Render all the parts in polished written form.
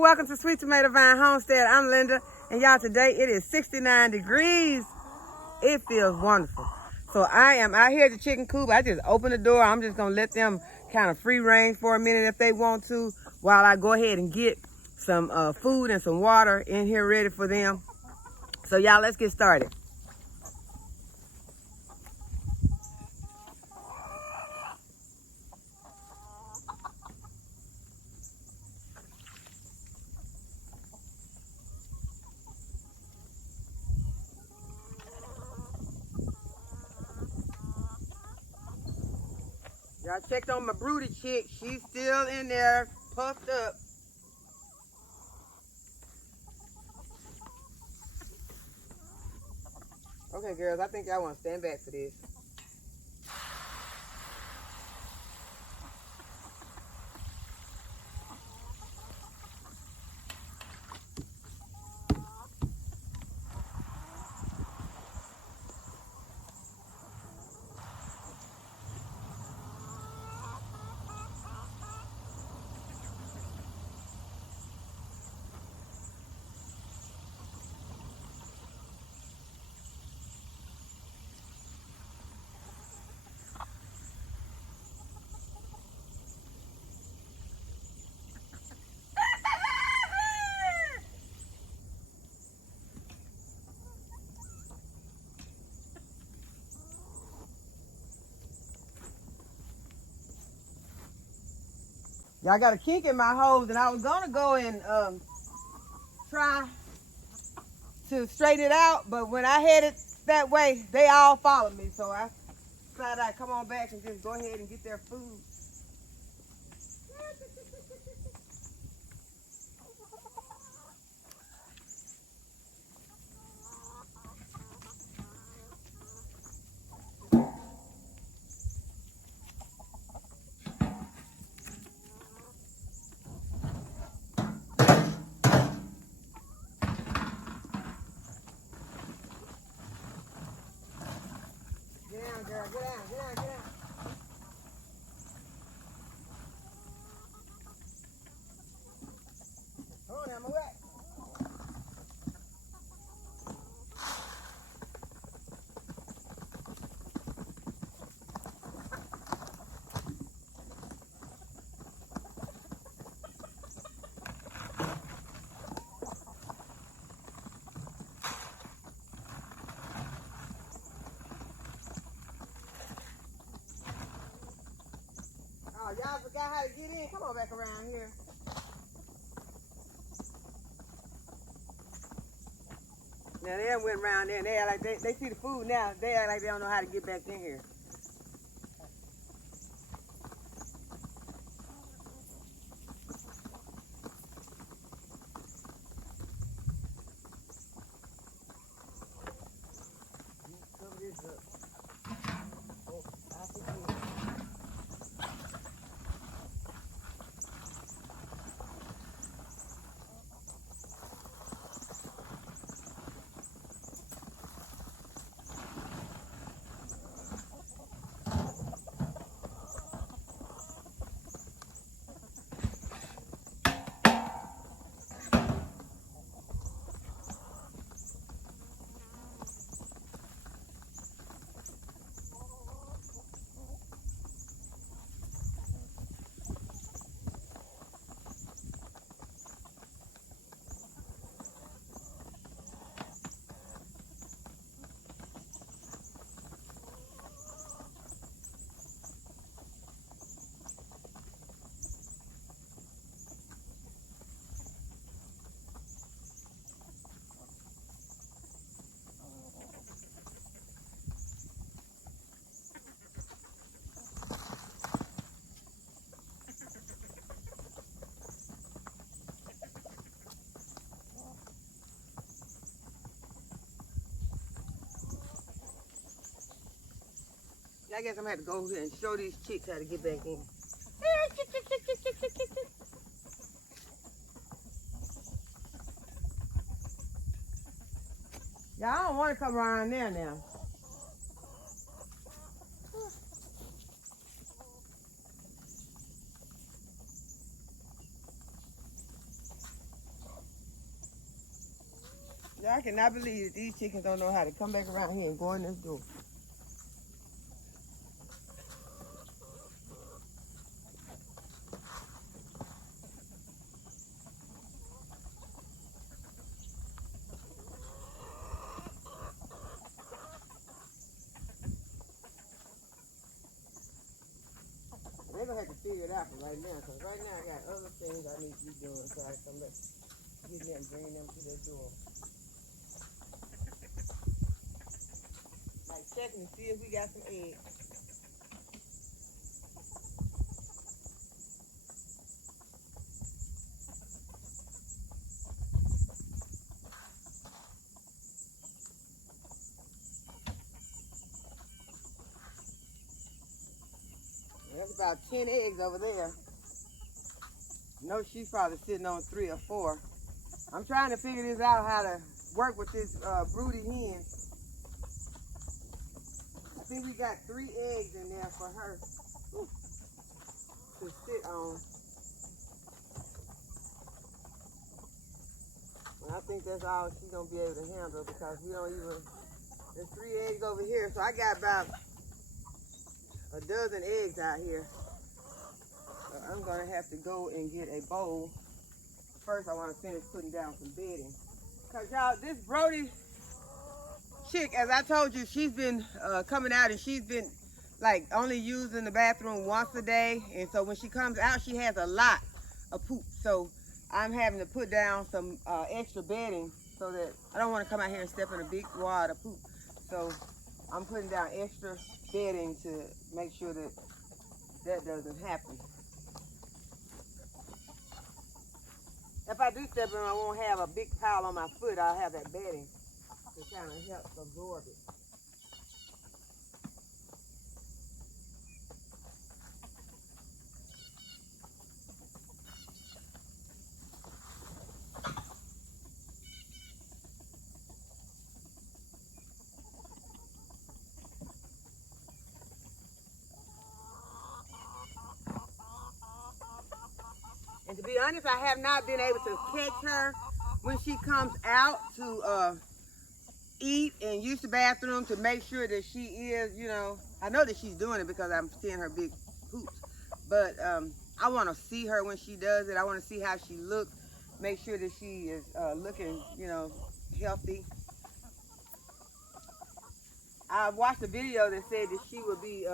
and welcome to Sweet Tomato Vine Homestead. I'm Linda, and y'all, today it is 69 degrees. It feels wonderful. So I am out here at the chicken coop. I just opened the door. I'm just gonna let them kind of free range for a minute if they want to, while I go ahead and get some food and some water in here ready for them. So y'all, let's get started. Y'all checked on my broody chick. She's still in there, puffed up. Okay, girls, I think y'all want to stand back for this. Y'all got a kink in my hose, and I was gonna go and try to straighten it out, but when I headed that way, they all followed me. So I decided I'd come on back and just go ahead and get their food. Get down, girl. Get down, get down, get down. Hold on, I'm away. Oh, y'all forgot how to get in? Come on back around here. Now they went around there and they act like they see the food now. They act like they don't know how to get back in here. Cover this up. Oh, I forget. I guess I'm gonna have to go here and show these chicks how to get back in. Y'all don't want to come around there now. I cannot believe that these chickens don't know how to come back around here and go in this door. They're gonna have to figure it out for right now, because right now I got other things I need to be doing so I can come back, get them, bring them to their door. Like checking to see if we got some eggs. There's about 10 eggs over there. No, she's probably sitting on 3 or 4. I'm trying to figure this out, how to work with this broody hen. I think we got 3 eggs in there for her to sit on. And I think that's all she's gonna be able to handle, because we don't even, there's 3 eggs over here. So I got about a dozen eggs out here. So I'm gonna have to go and get a bowl. First I wanna finish putting down some bedding. Cause y'all, this broody chick, as I told you, she's been coming out, and she's been like only using the bathroom once a day. And so when she comes out, she has a lot of poop. So I'm having to put down some extra bedding so that I don't want to come out here and step in a big wad of poop. So I'm putting down extra bedding to make sure that that doesn't happen. If I do step in, I won't have a big pile on my foot. I'll have that bedding to kind of help absorb it. And to be honest, I have not been able to catch her when she comes out to eat and use the bathroom, to make sure that she is, you know, I know that she's doing it because I'm seeing her big poops. But I want to see her when she does it. I want to see how she looks, make sure that she is looking, you know, healthy. I watched a video that said that she would be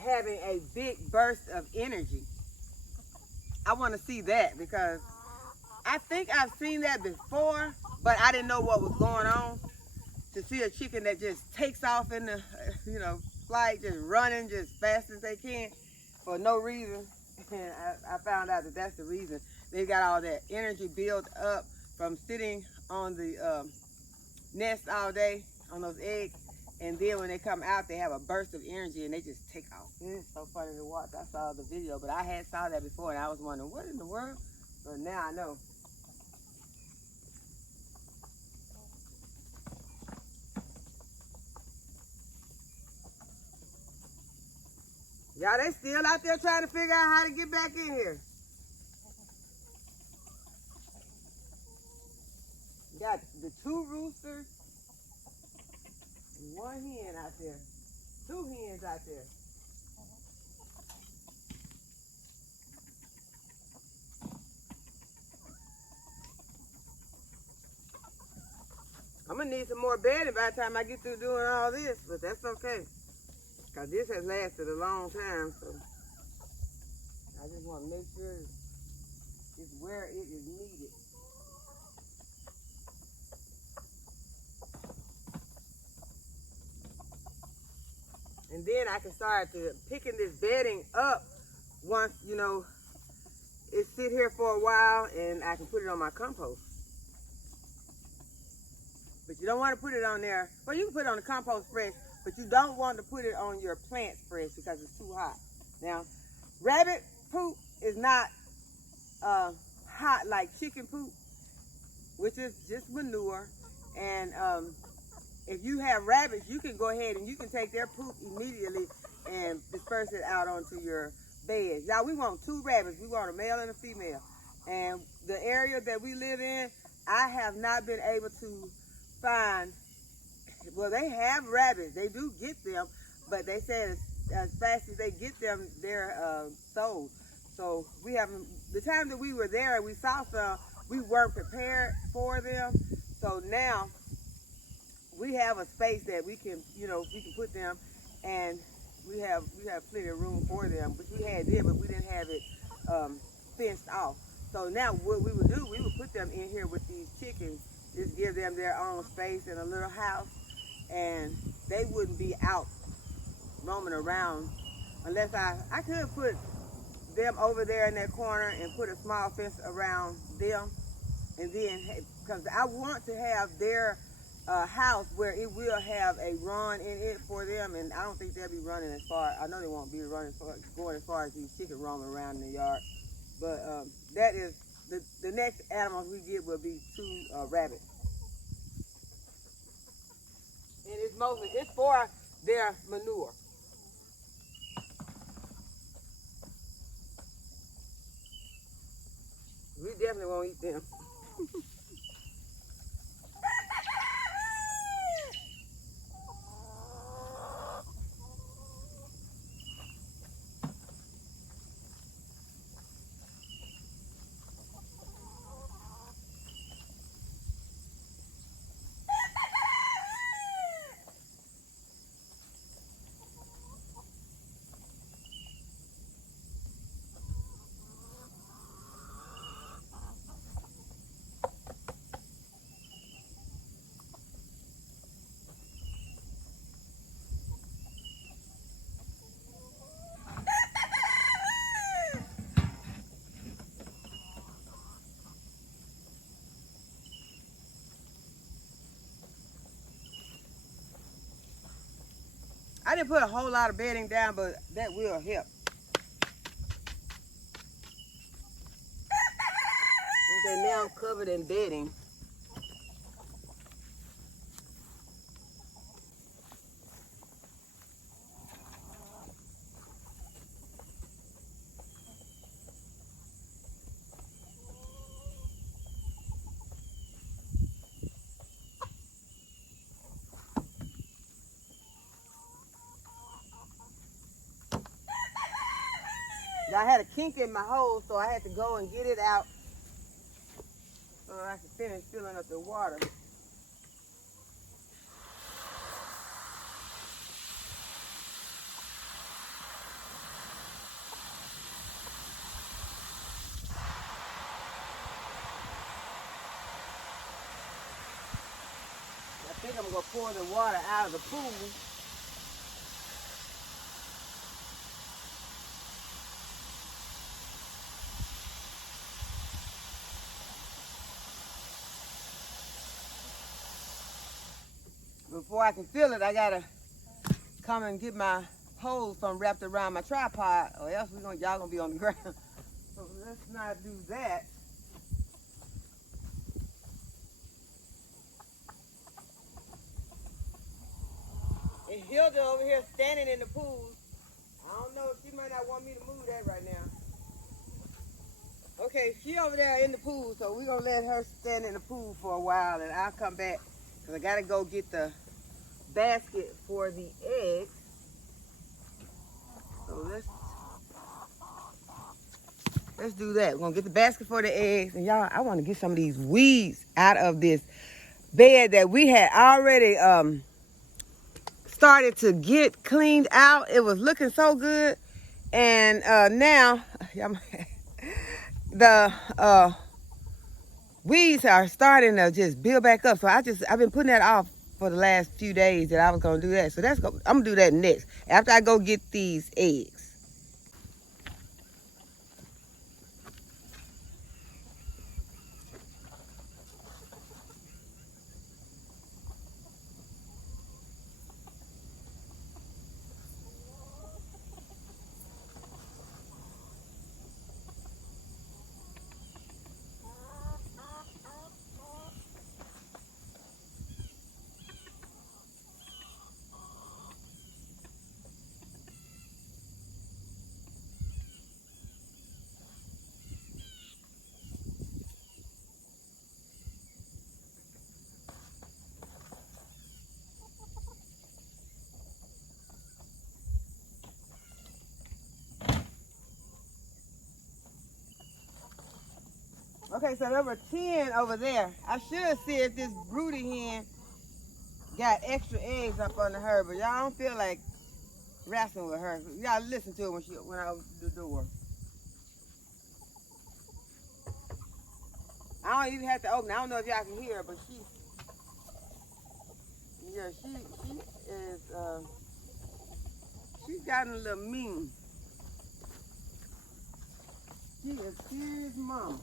having a big burst of energy. I want to see that, because I think I've seen that before, but I didn't know what was going on. To see a chicken that just takes off in the, you know, flight, just running just fast as they can for no reason. And I found out that that's the reason. They got all that energy built up from sitting on the nest all day on those eggs. And then when they come out, they have a burst of energy and they just take off. It's so funny to watch. I saw the video, but I had saw that before and I was wondering, what in the world? But now I know. Y'all, they still out there trying to figure out how to get back in here. You got the 2 roosters and 1 hen out there. 2 hens out there. I'm gonna need some more bedding by the time I get through doing all this, but that's okay. Cause this has lasted a long time, so I just want to make sure it's where it is needed. And then I can start to picking this bedding up once, you know, it sit here for a while, and I can put it on my compost. But you don't want to put it on there. Well, you can put it on the compost fresh, but you don't want to put it on your plants fresh because it's too hot. Now, rabbit poop is not hot like chicken poop, which is just manure. And if you have rabbits, you can go ahead and you can take their poop immediately and disperse it out onto your bed. Y'all, we want 2 rabbits. We want a male and a female. And the area that we live in, I have not been able to find, well, they have rabbits. They do get them, but they said as fast as they get them, they're sold. So we haven't, the time that we were there and we saw some, we weren't prepared for them. So now we have a space that we can, we can put them, and we have plenty of room for them, which we had there, but we didn't have it fenced off. So now what we would do, we would put them in here with these chickens, just give them their own space in a little house, and they wouldn't be out roaming around unless I could put them over there in that corner and put a small fence around them, and then, because I want to have their house where it will have a run in it for them, and I don't think they'll be running as far. I know they won't be going as far as these chickens roaming around in the yard. But that is the next animals we get will be 2 rabbits, and it's for their manure. We definitely won't eat them. I didn't put a whole lot of bedding down, but that will help. Okay, now I'm covered in bedding. I had a kink in my hose, so I had to go and get it out so I could finish filling up the water. I think I'm going to pour the water out of the pool. Before I can fill it, I gotta come and get my hose from wrapped around my tripod, or else y'all gonna be on the ground. So let's not do that. And Hilda over here standing in the pool. I don't know if she might not want me to move that right now. Okay, she over there in the pool, so we're gonna let her stand in the pool for a while, and I'll come back because I gotta go get the basket for the eggs. So let's do that. We're gonna get the basket for the eggs, and y'all, I want to get some of these weeds out of this bed that we had already started to get cleaned out. It was looking so good, and now the weeds are starting to just build back up. So I've been putting that off for the last few days that I was gonna do that. So I'm gonna do that next after I go get these eggs. Okay, so number 10 over there. I should see if this broody hen got extra eggs up under her, but y'all don't feel like wrestling with her. Y'all listen to her when I open the door. I don't even have to open it. I don't know if y'all can hear her, but she is, she's gotten a little mean. She is serious mama.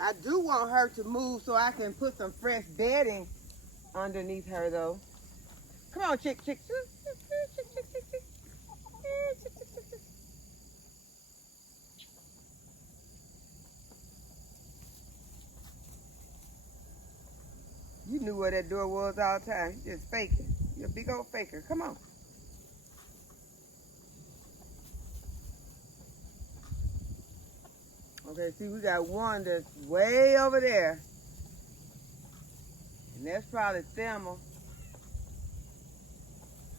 I do want her to move so I can put some fresh bedding underneath her though. Come on, chick. You knew where that door was all the time. You just faking. You're a big old faker. Come on. Okay, see, we got one that's way over there. And that's probably Thelma.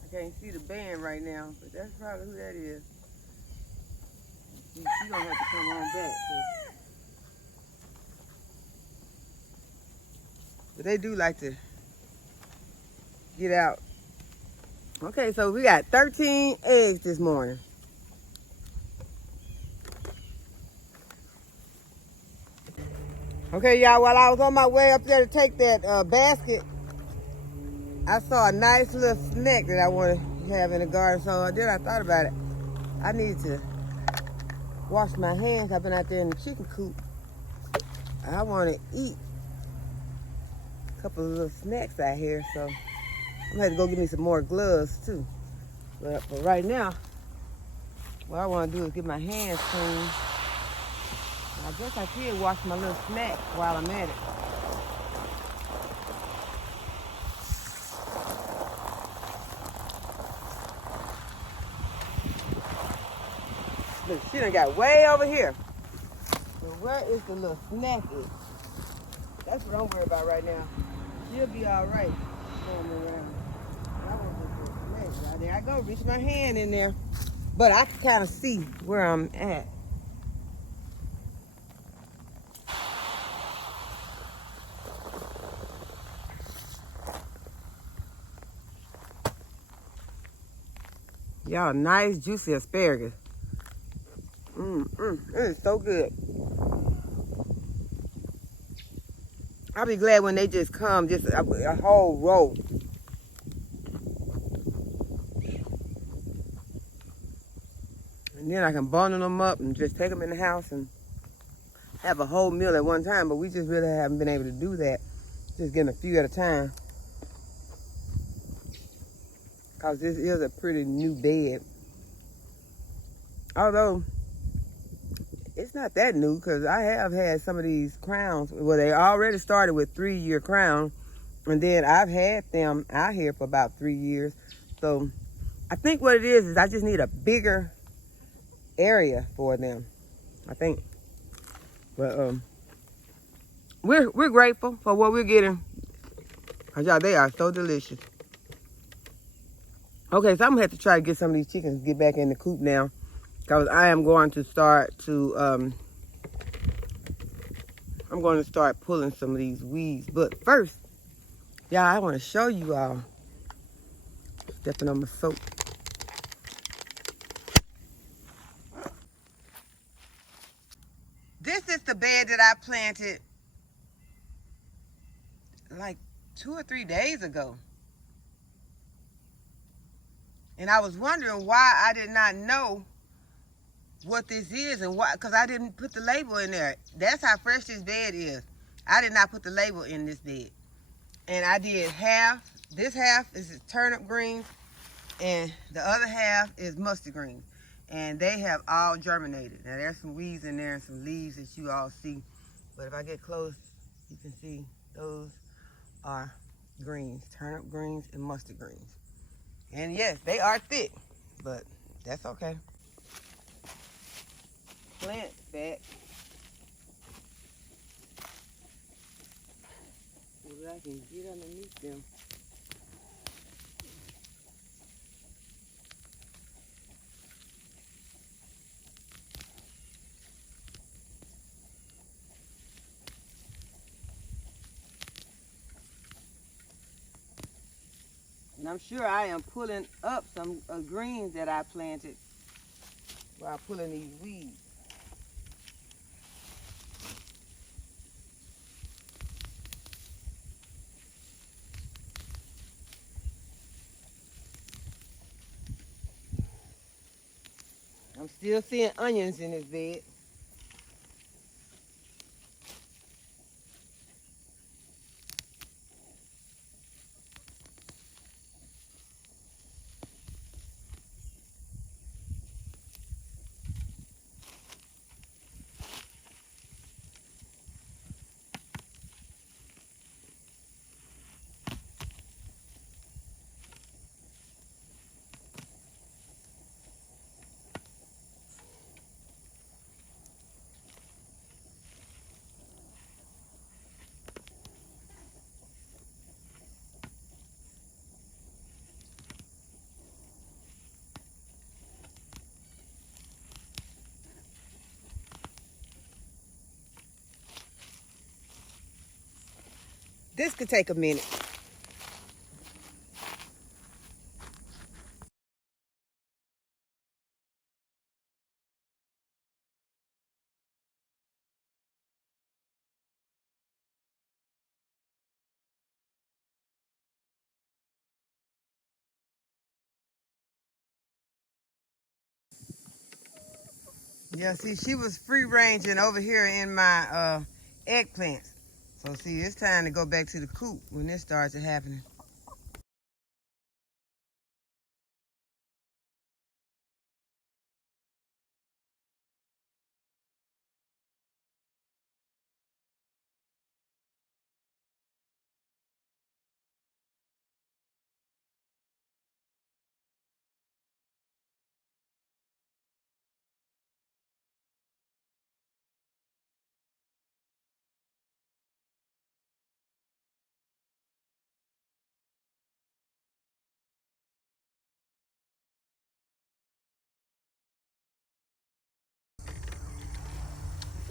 I can't see the band right now, but that's probably who that is. She's gonna have to come on back. But they do like to get out. Okay, so we got 13 eggs this morning. Okay, y'all, while I was on my way up there to take that basket, I saw a nice little snack that I want to have in the garden. So then I thought about it. I need to wash my hands. I've been out there in the chicken coop. I want to eat a couple of little snacks out here. So I'm going to have to go get me some more gloves too. But for right now, what I want to do is get my hands clean. I guess I could wash my little snack while I'm at it. Look, she done got way over here. But where is the little snack is? That's what I'm worried about right now. She'll be all right going around. I want this little snack right there. I go reach my hand in there, but I can kind of see where I'm at. Y'all, nice juicy asparagus. It is so good. I'll be glad when they just come, just a whole row. And then I can bundle them up and just take them in the house and have a whole meal at one time. But we just really haven't been able to do that. Just getting a few at a time. Because this is a pretty new bed. Although, it's not that new because I have had some of these crowns. Well, they already started with 3-year crown. And then I've had them out here for about 3 years. So, I think what it is I just need a bigger area for them. I think. But, we're grateful for what we're getting. Because, y'all, they are so delicious. Okay, so I'm gonna have to try to get some of these chickens to get back in the coop now, because I am going to start to I'm going to start pulling some of these weeds. But first, y'all, I want to show you all stepping on my soap. This is the bed that I planted like 2 or 3 days ago. And I was wondering why I did not know what this is and why, because I didn't put the label in there. That's how fresh this bed is. I did not put the label in this bed. And I did half. This half is turnip greens and the other half is mustard greens. And they have all germinated. Now there's some weeds in there and some leaves that you all see. But if I get close, you can see those are greens, turnip greens and mustard greens. And yes, they are thick, but That's okay. Plant back. So that I can get underneath them. And I'm sure I am pulling up some greens that I planted while pulling these weeds. I'm still seeing onions in this bed. This could take a minute. Yeah, see, she was free ranging over here in my eggplants. So see, it's time to go back to the coop when this starts happening.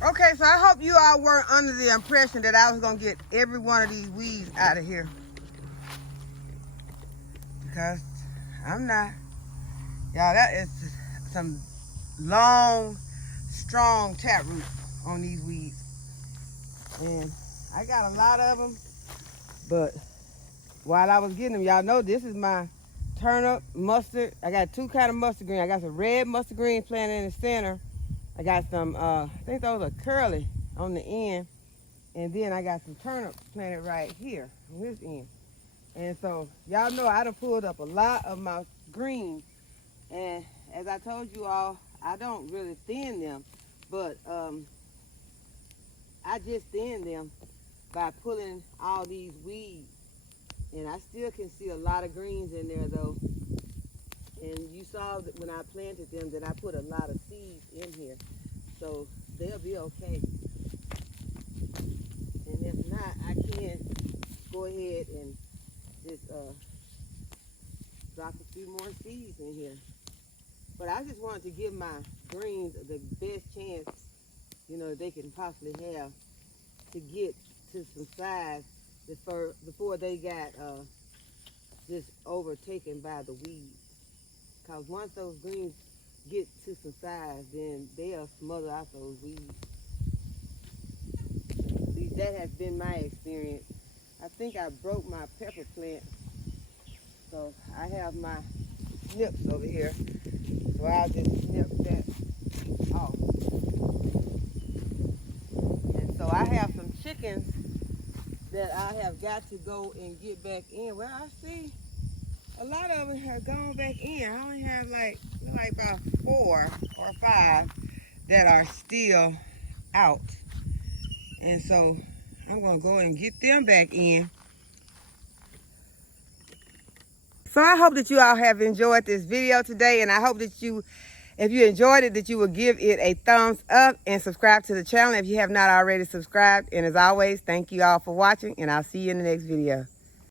Okay, so I hope you all weren't under the impression that I was gonna get every one of these weeds out of here, because I'm not. Y'all, that is some long, strong taproot on these weeds. And I got a lot of them, but while I was getting them, y'all know this is my turnip, mustard. I got two kind of mustard green. I got some red mustard green planted in the center. I got some, I think those are curly on the end. And then I got some turnips planted right here on this end. And so y'all know I done pulled up a lot of my greens. And as I told you all, I don't really thin them, but I just thin them by pulling all these weeds. And I still can see a lot of greens in there though. And you saw that when I planted them that I put a lot of seeds in here. So they'll be okay. And if not, I can go ahead and just drop a few more seeds in here. But I just wanted to give my greens the best chance, they can possibly have to get to some size before they got just overtaken by the weeds. Because once those greens get to some size, then they'll smother out those weeds. See, that has been my experience. I think I broke my pepper plant, so I have my snips over here. So I'll just snip that off. And so I have some chickens that I have got to go and get back in. Well, I see a lot of them have gone back in. I only have like about 4 or 5 that are still out. And so I'm gonna go and get them back in. So I hope that you all have enjoyed this video today, and I hope that if you enjoyed it, that you will give it a thumbs up and subscribe to the channel if you have not already subscribed. And as always, thank you all for watching, and I'll see you in the next video.